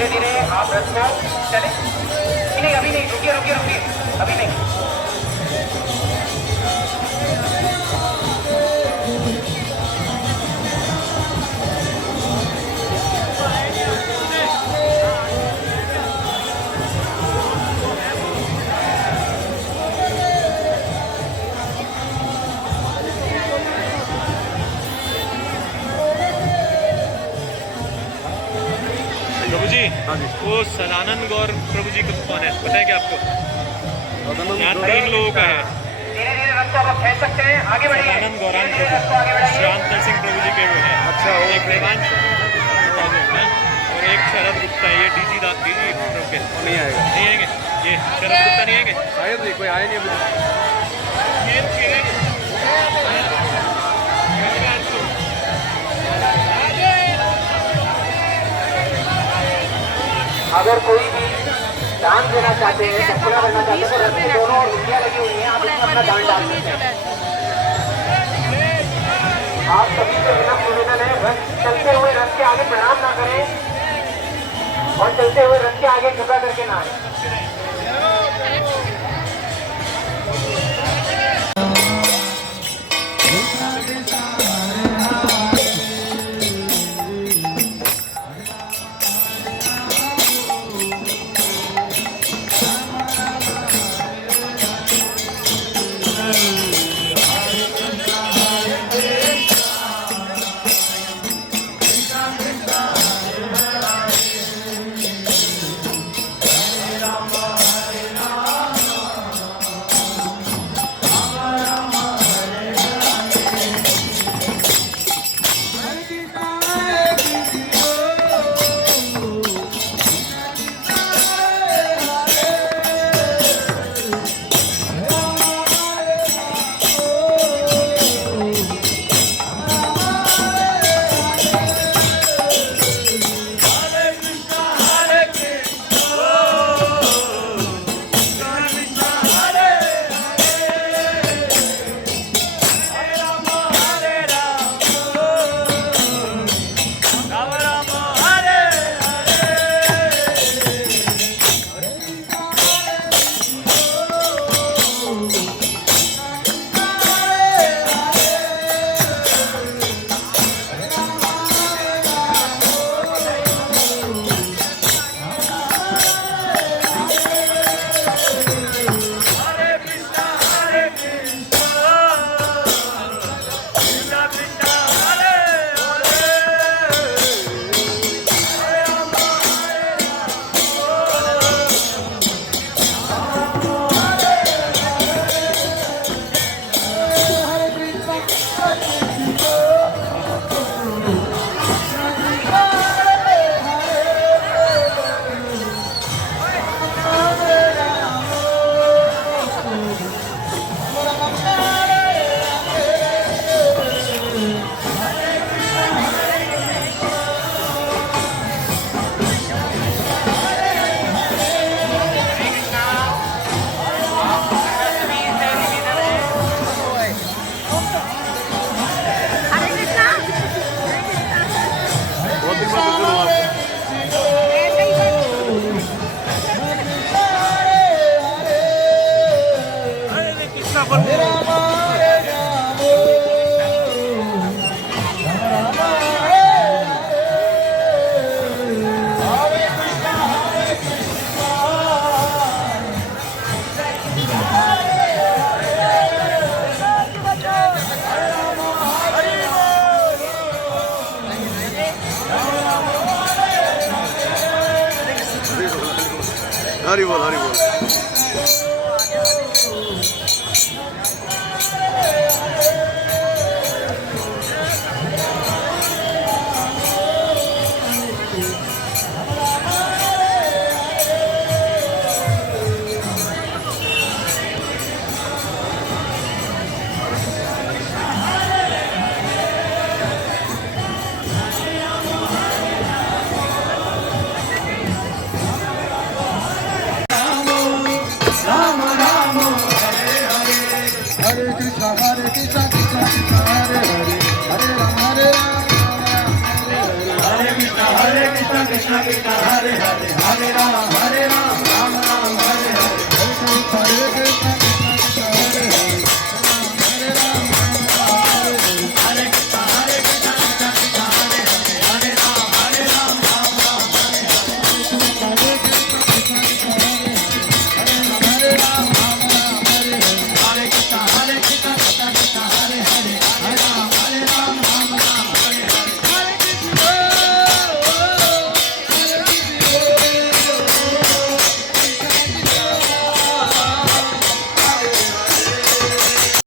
धीरे धीरे आप रथ को चले। नहीं अभी नहीं, रुकिए रुकिए रुकिए, अभी नहीं। प्रभु जी, हाँ जी। वो सदानंद गौर प्रभु जी कौन है पता है क्या आपको? यहाँ सदानंद 3 लोगों का है। धीरे धीरे रथ को आप खेल सकते हैं, आगे बढ़िए। सदानंद गौरांग धीरे धीरे रथ को आगे प्रभु, बढ़ाइए। श्यामधर सिंह प्रभु जी के वो है। अच्छा, वो एक देवांश और एक शरद गुप्ता है, ये डीजी प्रभु के। नहीं आएगा, नहीं आएंगे, ये शरद गुप्ता नहीं आएंगे। शायद नहीं, कोई आया नहीं अभी। अगर कोई भी दान देना चाहते हैं, दक्षिणा करना चाहते हैं, तो रथ में दोनों और उंगलियां लगी हुई हैं, आप इसमें अपना दान डाल सकते हैं। आप सभी से विनम्र निवेदन है, रथ चलते हुए रथ के आगे प्रणाम ना करें और चलते हुए रथ के आगे कृपा करके ना आए। हरी बोल, हरी बोल। Krishna Krishna Krishna Hare Hare Hare Rama Rama Rama Hare Hare